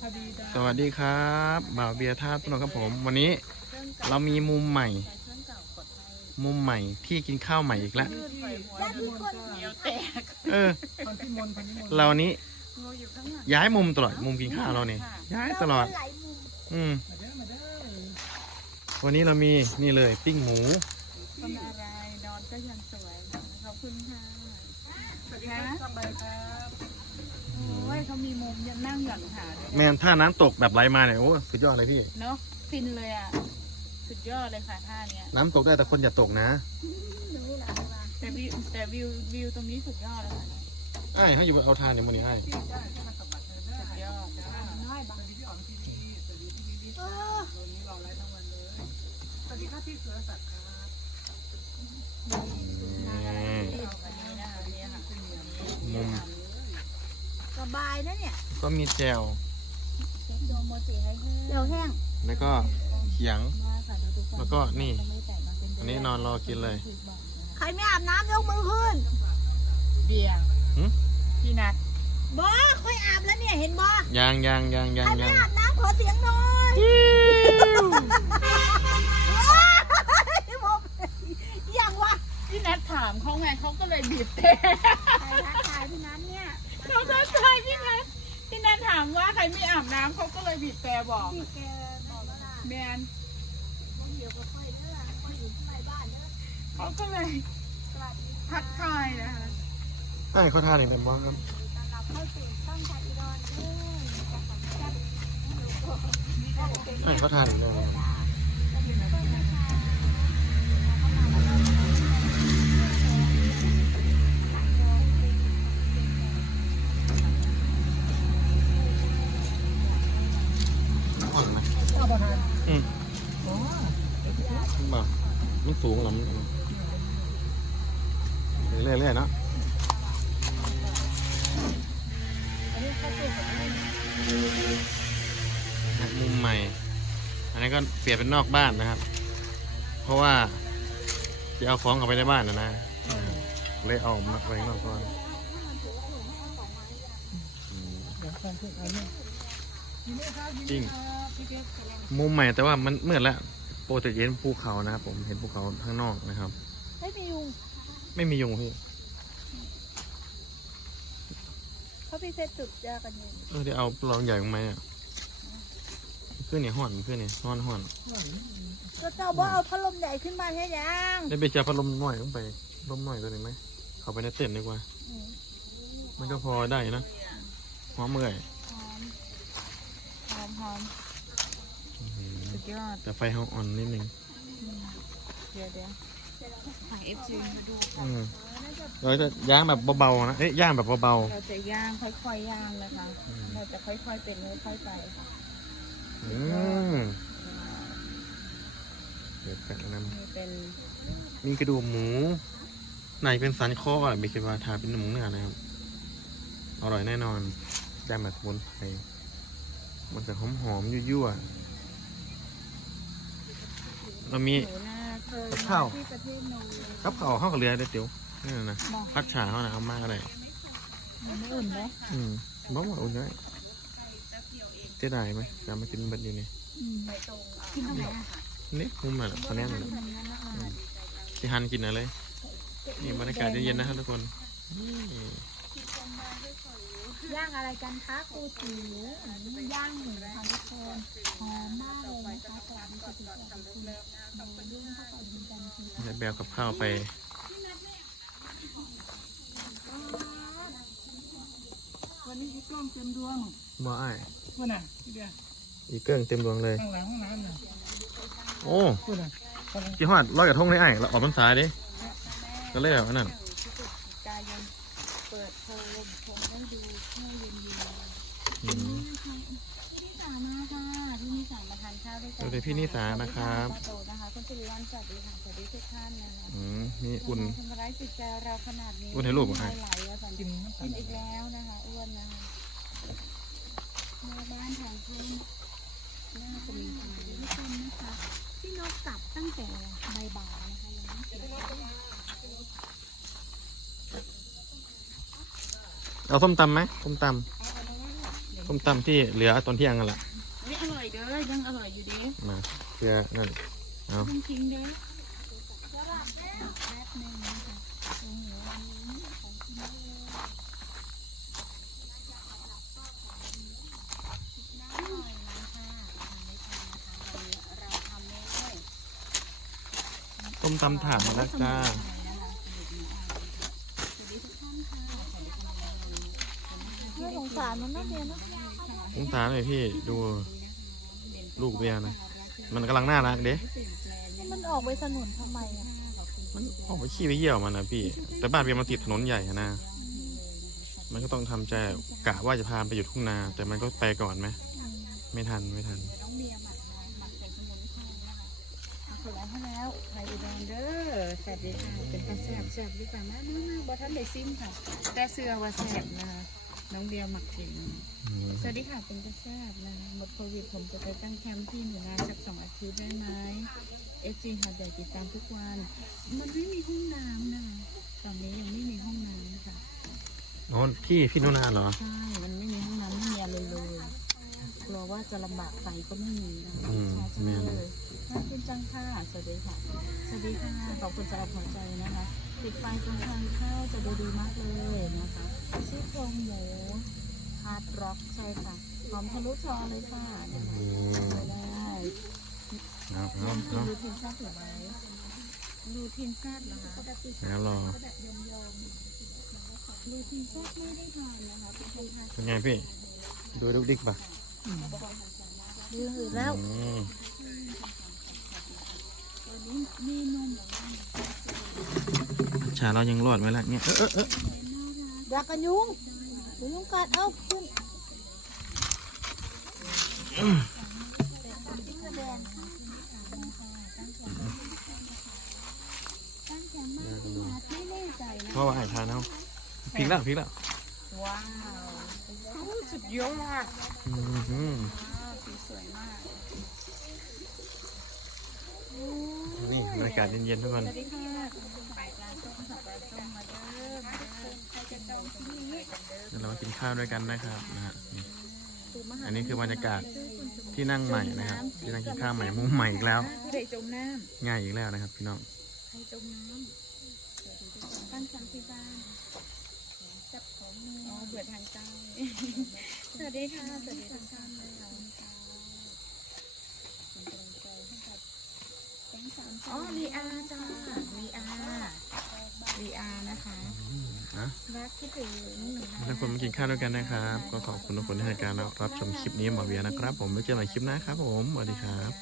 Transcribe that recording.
พอดีจ้ะสวัสดีครับบ่าวเบียร์ท่าตุนนท์ครับผม วันนี้เรามีมุมใหม่ มุมใหม่ที่กินข้าวใหม่อีกแล้วพันพิมลจ้ะเดี๋ยวแตกเออพันพิมลพันพิมลเรานี้งูอยู่ข้างหลังย้ายมุมตลอดมุมกินข้าวเราเนี่ยย้ายตลอด อืมมาเด้อมาเด้อวันนี้เรามีนี่เลยปิ้งหมูคนอะไรนอนก็ยังสวยขอบคุณค่ะสวัสดีครั เขามีมุมยังนั่งหย่อนขาด้วยแมนถ้าน้ำตกแบบไหลมาเนี่ยโอ้สุดยอดเลยพี่ เนาะฟินเลยอะ สุดยอดเลยค่ะท่าเนี้ย น้ำตกได้แต่คนอย่าตกนะแต่วิวแต่วิววิวตรงนี้สุดยอดเลยค่ะไอ้ให้อยู่บนเอาทานอย่างมันนี้ไอ้สุดยอดจ้าสวัสดีพี่อ๋อมทีวีสวัสดีพี่วิวิทย์วันนี้รอไลฟ์ทั้งวันเลยสวัสดีครับพี่สุรศักดิ์ครับ อืม อันนี้นะคะเนี่ยค่ะ มุม สบายนะเนี่ย ก็มีแจวโดโมจิให้เพื่เดี๋ยวแห้งแล้วก็เขียงมาค่ะเดี๋ยวทุกคนแล้วก็นี่ไม่ได้แต่งมาเป็นอันนี้นอนรอกินเลย ใครไม่อาบน้ำยกมือขึ้นเบียร์หึพี่นัทบอค่อยอาบแล้วเนี่ยเห็นบอยังยังยังยัใคงรยัไม่งอาบน้ำขอเสียงหน่อยผมอย่างวะพี่นัทถามเขาไงเขาก็เลยบีบแต่ใครทักทายพี่นั้นเนี่ย เขาทักทายพี่นัทพี่นัทถามว่าใคร ไม่อาบน้ำเขาก็เลยบีบแต่บอก พี่แกบอกแล้วล่ะแมนเดี๋ยวก็ค่อยเด้อค่อยอยู่ที่ในบ้านเด้อเขาก็เลยสวัสดีทักทายนะคะไอ้เขาทานอีกแล้วมั้งครับต้อนรับเข้าสู่ช่องชายอีดอนเด้อไอ้เขาทานอีกแล้วอ่อนไหม ข้าวประทาน อืมอ๋อบ่มันสูงหรอมันเรื่อยๆเนาะมุมใหม่ อันนี้ก็เปลี่ยนเป็นนอกบ้านนะครับ เพราะว่าจะเอาของกลับไปในบ้านนะนะเลยเอามาไว้ข้างนอกก่อนอืมเดี๋ยวฟังเพื่อนเอาเนี่ยยินดีครับยินจริดีงครับพี่เกศ มุมใหม่แต่ว่ามันมืดแล้วโปรติเย็นภูเขานะครับผมเห็นภูเขาข้างนอกนะครับ ไม่มียุงไม่มียุงพี่เพราะพี่เซตจุดยากันยุงเออที่เอาลองใหญ่ลงไหมอะขึ้นเนี่ยห่อนขึ้นเนี่ยนอนห่อนก็เจ้าบ่เอาพัดลมใหญ่ขึ้นมาแค่ยังได้ไปจับพัดลมหน่อยลงไปลมหน่อยตัวหนึ่งไหมเขาไปในเต็นท์ดีกว่า มันก็พอได้นะหอมเมื่อยหอมหอมอื้อหือสุ ดยอดแต่ไฟเขาอ่อนนิดนึงเดี๋ยวเดี๋ยวถ่ายเอฟซีมาดูอืมเราจะย่างแบบเบาๆนะเอ๊ะย่างแบบเบาเราจะย่างค่อยๆย่างนะคะเราจะค่อยๆเป็นค่อยๆไปค่ะๆอืมเดี๋ยวกันนะนี่เป็นมีกระดูกหมูในเป็นสันคออะมีคิดว่าทาเป็นหมูเนื้อนะครับ อร่อยแน่นอนย่างแบบสมุนไพรมันจะหอมๆยั่วๆ เรามี หนูนาเคยข้าว มาที่ประเทศนอร์เวย์กับเขาวข้าวกับเรือได้เตี๋ยวนี่นะบอกพัดฉาเขานะเอามาอะไรมันไม่อุ่นไหมอืมบ้าว่าอุ่นได้เจ๊ได้ไหมจะมากินเบัดอยู่นี่กินทำไมอะนี่มุมอะคนนี้เลยที่ฮันกินอะไรนี่บรรยากาศเย็นๆนะครับทุกคนนี่ย่างอะไรกันคะครูจิ๋วย่างหมูค่ะทุกคนหอมมากเลยนะคะสวัสดีค่ะทุกคนคุณหมูยุ่งเข้าไปดีกันทีได้แบวกับข้าวไปวันนี้อีกกล้องเต็มดวงบ่อ้ายวันน่ะพี่เดียอีเกิ้งเต็มดวงเลยข้างหลังห้องน้ำน่ะโอ้พูดน่ะกำลังกี่หอดร้อยกระทงเลยไอ้ายเราออกพรรษาดิก็เลยแบบนั้นกายนเปิดโทรมโทรได้ดูแค่เย็นเย็นอืมพี่นิสามาค่ะพี่นิสามาทานข้าวด้วยกัสวัสดีพี่นิสานะครับ ป้าโตนะคะคุณสิริวัลย์สวัสดีค่ะสวัสดีทุกท่านนะคะอืมมีอุ่น ทำร้ายจิตใจเราขนาดนี้อุ่นให้ลูกเหรอไหลแล้วสันกิกินนน้ำตาลอีกแล้วนะคะอ้วนนะคะแม่บ้านของคุณน่าจะมีทางทุกคนนะคะพี่นกกลับตั้งแต่บ่ายๆนะคะยังไม่เสร็จเอาส้มตำไหมส้มตำส้มตำที่เหลือตอนเที่ยงกันละ เฮ้ยอร่อยเด้อยังอร่อยอยู่ดีมาเพื่อนั่น เอาต้องทิ้งเด้อแป๊บหนึงนะคะโอ้โหของกินเยอะได้นะคะทำไม่ทันนะคะวันนี้เราทำเลยส้มตำถาดมาแล้วจ้าสวัสดีทุกท่านค่ะสวัสดีคุณแม่น่าสงสารมันนะเบียร์เนาะสงสารเลยพี่ดูลูกเบียร์นะ มันกำลังน่ารักเด้มันออกไปถนนทำไมอะมันออกไปขี้ไปเยี่ยวมันนะพี่ แต่บ้านเบียร์มันติดถนนใหญ่อะนะ มันก็ต้องทำใจกะว่าจะพาไปอยู่ทุ่งนา แต่มันก็ไปก่อนไหม ไม่ทันไม่ทัน น้องเบียร์หมักนะคะหมักใส่สมุนไพรนะคะเอาคนละให้แล้วไข่อุดรเด้อสวัสดีค่ะเป็นกระแซบแซบดีกว่ามามามาบ่ทันได้ซิมค่ะ แต่เสื้อว่าแซบนะคะน้องเบียร์หมักเก่งอืมสวัสดีค่ะเป็นกระแซบนะคะหมดโควิดผมจะไปตั้งแคมป์ที่หนึ่งงานสักสองอาทิตย์ได้ไหม เอจีหาดใหญ่ติดตามทุกวัน มันไม่มีห้องน้ำนะคะตอนนี้ยังไม่มีห้องน้ำค่ะอ๋อพี่พี่นุนาเหรอ ใช่ มันไม่มีห้องน้ำไม่มีอะไรเลยกลัวว่าจะลำบากไปก็ไม่มีนะคะอืมใช่แม่น เลยขอบคุณจังค่ะสวัสดีค่ะ สวัสดีค่ะ ขอบคุณสำหรับหัวใจนะคะติดไฟตรงทางเข้าจะดูดีมากเลยนะคะ ชื่อโครงหมูฮาร์ดร็อกใช่ค่ะหอมทะลุจอเลยค่ะนะคะ อืมไปได้ เอาลเอาองกินเอารูทีนแซ่บหรือไหมรูทีนแซ่บเหรอคะแล้วรอรูทีนแซ่บไม่ได้ทานนะคะเป็นคนทานเป็นไงพี่ ดูดุกดิกปะยืนอื่นแล้วอืมตัวนี้มีนมชาเรายังรอดไว้แล้วเนี่ยเออเออเอออยากกันยุงยุงกัดเอ้าขึ้น ตั้งแคมป์มากที่นัดไม่แน่ใจนะ เพราะว่าไอ้ทานเอาพลิกแล้วพลิกแล้วว้าวโอ้สุดยอดอืมอืมว้าวสีสวยมากนี่บรรยากาศเย็นๆทุกคนสวัสดีค่ะไปร้านส้มสับปะรดส้มมาเด้อมาเด้อใครจะจองที่นี่เดี๋ยวเรามากินข้าวด้วยกันนะครับนะฮะนี่อันนี้คือบรรยากาศ ที่นั่งใหม่นะครับ ที่นั่งกินข้าวใหม่มุมใหม่อีกแล้ว ผู้ใดจมน้ง่ายอีกแล้วนะครับ พี่น้องำใครจมน้ำ ตั้งแคมป์ที่บ้านจับของมืออ๋อเบื่อทางใต้สวัสดีค่ะ สวัสดีทุกท่านเลยค่ะอ๋อลีอาจ้าลีอาลีอานะคะนะรักคิดถึงทุกคนมากินข้าวด้วยกันนะครับ ก็ขอบคุณทุกคนที่ให้การรับชมคลิปนี้หมอเบียร์นะครับ ผมไว้เจอกันใหม่คลิปหน้าครับผมสวัสดีครับ